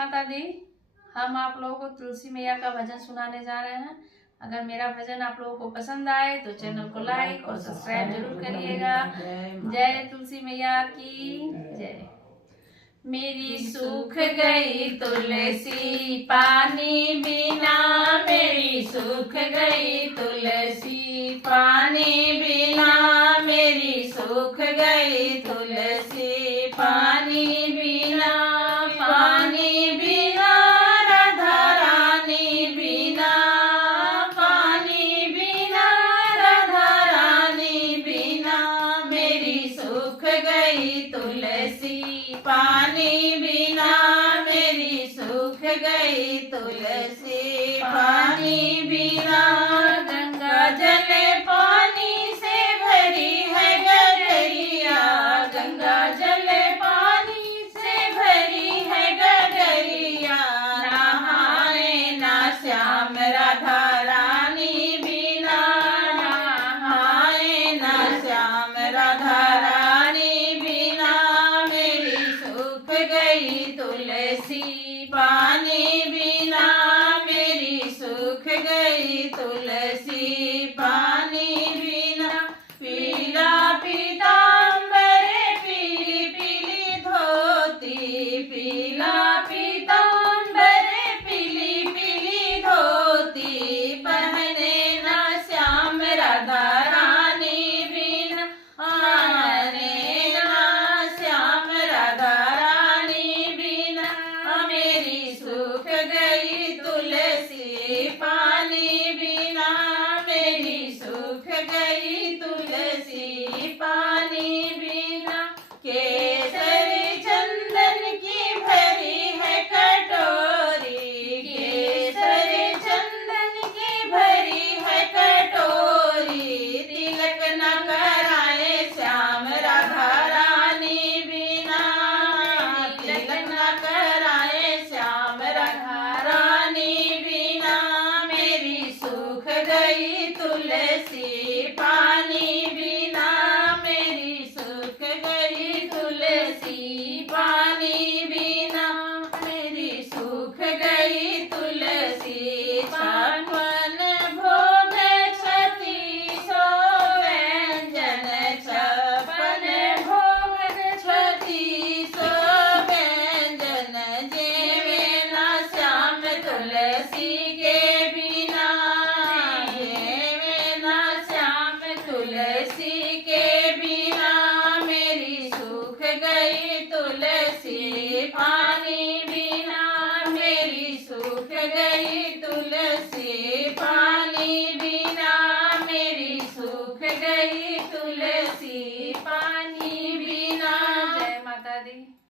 माता दी। हम आप लोगों को तुलसी मैया का भजन सुनाने जा रहे हैं। अगर मेरा भजन आप लोगों को पसंद आए तो चैनल को लाइक और सब्सक्राइब जरूर करिएगा। जय तुलसी मैया की जय। मेरी सूख गई तुलसी पानी बिना, मेरी सूख गई तुलसी पानी बिना, मेरी सूख गई तुलसी पानी बिना, पानी बिना राधा रानी बिना, पानी बिना राधा रानी बिना, मेरी सूख गई तुलसी पानी बिना, मेरी सूख गई तुलसी पानी बिना। गंगा जल पानी से भरी है गगरिया, गंगा जल पानी से भरी है गगरिया, नहाए ना श्याम राधा रानी बिना, नहाए ना श्याम राधा रानी बिना, मेरी सूख गई तुलसी पानी।